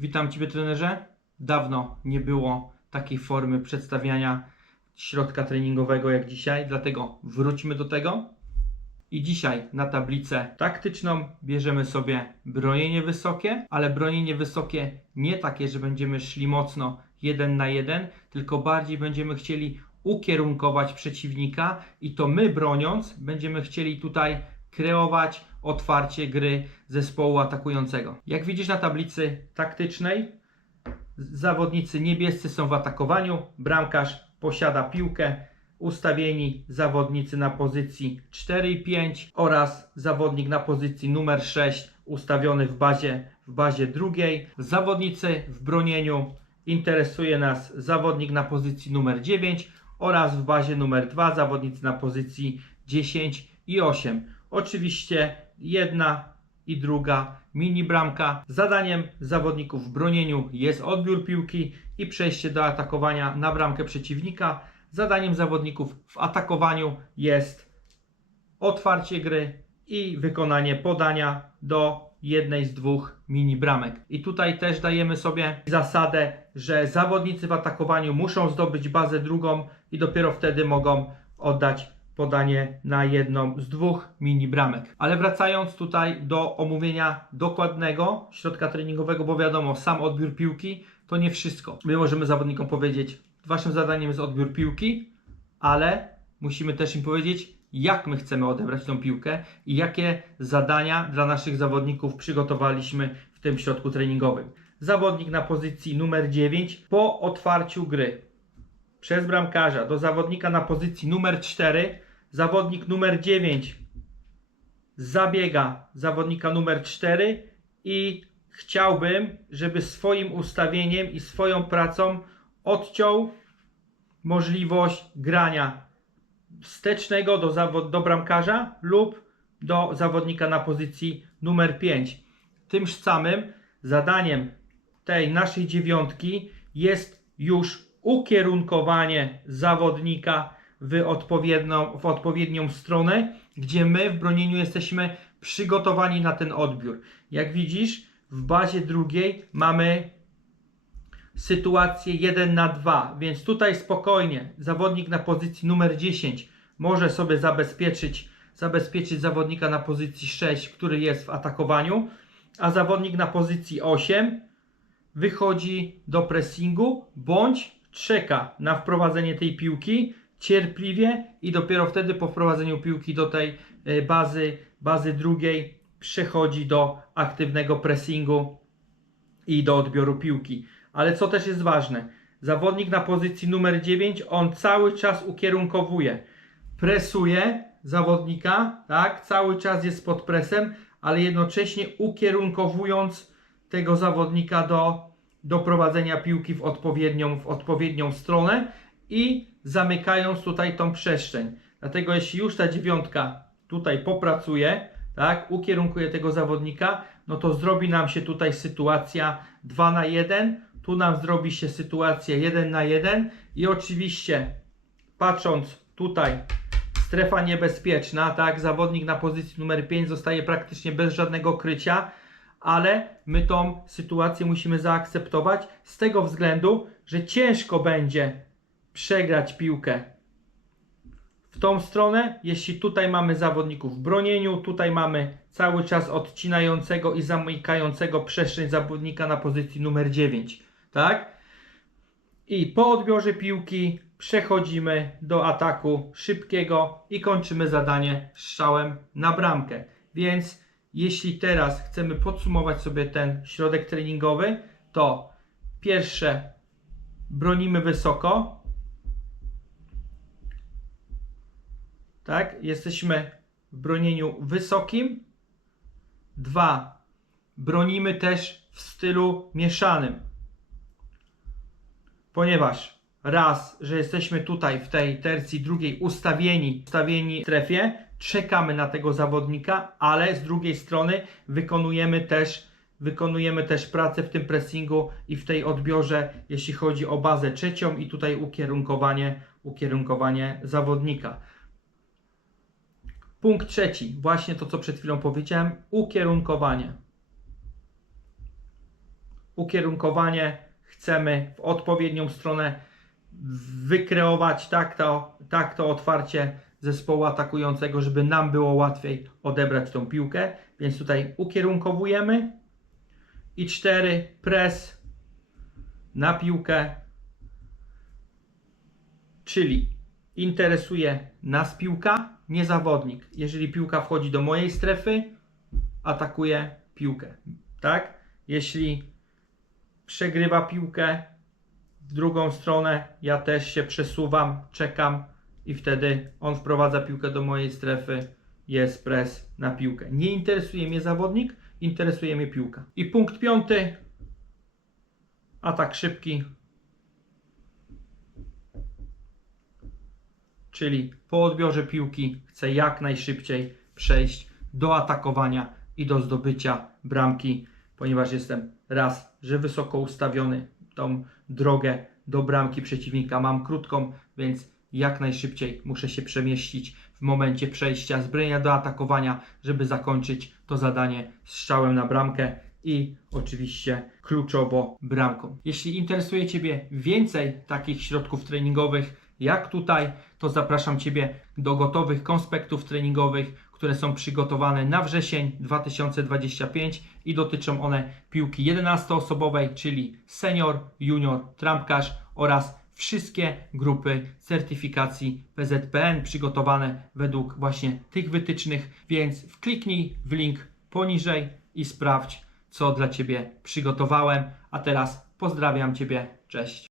Witam Ciebie trenerze. Dawno nie było takiej formy przedstawiania środka treningowego jak dzisiaj, dlatego wróćmy do tego. I dzisiaj na tablicę taktyczną bierzemy sobie bronienie wysokie, ale bronienie wysokie nie takie, że będziemy szli mocno jeden na jeden, tylko bardziej będziemy chcieli ukierunkować przeciwnika i to my broniąc będziemy chcieli tutaj kreować otwarcie gry zespołu atakującego. Jak widzisz na tablicy taktycznej, zawodnicy niebiescy są w atakowaniu, bramkarz posiada piłkę, ustawieni zawodnicy na pozycji 4 i 5 oraz zawodnik na pozycji numer 6 ustawiony w bazie, w bazie drugiej. Zawodnicy w bronieniu interesuje nas zawodnik na pozycji numer 9 oraz w bazie numer 2 zawodnicy na pozycji 10 i 8. Oczywiście jedna i druga mini bramka. Zadaniem zawodników w bronieniu jest odbiór piłki i przejście do atakowania na bramkę przeciwnika. Zadaniem zawodników w atakowaniu jest otwarcie gry i wykonanie podania do jednej z dwóch mini bramek. I tutaj też dajemy sobie zasadę, że zawodnicy w atakowaniu muszą zdobyć bazę drugą i dopiero wtedy mogą oddać podanie na jedną z dwóch mini bramek. Ale wracając tutaj do omówienia dokładnego środka treningowego, bo wiadomo, sam odbiór piłki to nie wszystko. My możemy zawodnikom powiedzieć, waszym zadaniem jest odbiór piłki, ale musimy też im powiedzieć, jak my chcemy odebrać tą piłkę i jakie zadania dla naszych zawodników przygotowaliśmy w tym środku treningowym. Zawodnik na pozycji numer 9 po otwarciu gry przez bramkarza do zawodnika na pozycji numer 4. Zawodnik numer 9 zabiega zawodnika numer 4 i chciałbym, żeby swoim ustawieniem i swoją pracą odciął możliwość grania wstecznego do, zawod- do bramkarza lub do zawodnika na pozycji numer 5. Tym samym zadaniem tej naszej dziewiątki jest już ukierunkowanie zawodnika w odpowiednią, w odpowiednią stronę, gdzie my w bronieniu jesteśmy przygotowani na ten odbiór. Jak widzisz, w bazie drugiej mamy sytuację 1 na 2, więc tutaj spokojnie zawodnik na pozycji numer 10 może sobie zabezpieczyć, zabezpieczyć zawodnika na pozycji 6, który jest w atakowaniu, a zawodnik na pozycji 8 wychodzi do pressingu bądź czeka na wprowadzenie tej piłki cierpliwie i dopiero wtedy po wprowadzeniu piłki do tej e, bazy, bazy drugiej przechodzi do aktywnego pressingu i do odbioru piłki. Ale co też jest ważne, zawodnik na pozycji numer 9, on cały czas ukierunkowuje, presuje zawodnika, tak, cały czas jest pod presem, ale jednocześnie ukierunkowując tego zawodnika do, do prowadzenia piłki w odpowiednią, w odpowiednią stronę i zamykając tutaj tą przestrzeń. Dlatego jeśli już ta dziewiątka tutaj popracuje, tak, ukierunkuje tego zawodnika, no to zrobi nam się tutaj sytuacja 2 na 1, tu nam zrobi się sytuacja 1 na 1 i oczywiście patrząc tutaj strefa niebezpieczna, tak, zawodnik na pozycji numer 5 zostaje praktycznie bez żadnego krycia, ale my tą sytuację musimy zaakceptować z tego względu, że ciężko będzie przegrać piłkę w tą stronę, jeśli tutaj mamy zawodników w bronieniu, tutaj mamy cały czas odcinającego i zamykającego przestrzeń zawodnika na pozycji numer 9, tak? I po odbiorze piłki przechodzimy do ataku szybkiego i kończymy zadanie strzałem na bramkę. Więc jeśli teraz chcemy podsumować sobie ten środek treningowy, to pierwsze bronimy wysoko, tak? Jesteśmy w bronieniu wysokim. Dwa, bronimy też w stylu mieszanym. Ponieważ raz, że jesteśmy tutaj w tej tercji drugiej ustawieni, ustawieni w strefie, czekamy na tego zawodnika, ale z drugiej strony wykonujemy też wykonujemy też pracę w tym pressingu i w tej odbiorze, jeśli chodzi o bazę trzecią i tutaj ukierunkowanie, ukierunkowanie zawodnika. Punkt trzeci, właśnie to, co przed chwilą powiedziałem, ukierunkowanie. ukierunkowanie. Chcemy w odpowiednią stronę wykreować tak to, tak to otwarcie zespołu atakującego, żeby nam było łatwiej odebrać tą piłkę. Więc tutaj ukierunkowujemy. I cztery. Pres na piłkę, czyli interesuje nas piłka, nie zawodnik. Jeżeli piłka wchodzi do mojej strefy, atakuję piłkę. Tak? Jeśli przegrywa piłkę w drugą stronę, ja też się przesuwam, czekam i wtedy on wprowadza piłkę do mojej strefy. Jest pres na piłkę. Nie interesuje mnie zawodnik, interesuje mnie piłka. I punkt piąty. Atak szybki. Czyli po odbiorze piłki chcę jak najszybciej przejść do atakowania i do zdobycia bramki, ponieważ jestem raz, że wysoko ustawiony tą drogę do bramki przeciwnika mam krótką, więc jak najszybciej muszę się przemieścić w momencie przejścia z brania do atakowania, żeby zakończyć to zadanie strzałem na bramkę i oczywiście kluczowo bramką. Jeśli interesuje Ciebie więcej takich środków treningowych jak tutaj, to zapraszam Ciebie do gotowych konspektów treningowych, które są przygotowane na wrzesień 2025 i dotyczą one piłki 11-osobowej, czyli senior, junior, trampkarz oraz wszystkie grupy certyfikacji PZPN przygotowane według właśnie tych wytycznych, więc wkliknij w link poniżej i sprawdź, co dla Ciebie przygotowałem. A teraz pozdrawiam Ciebie, cześć.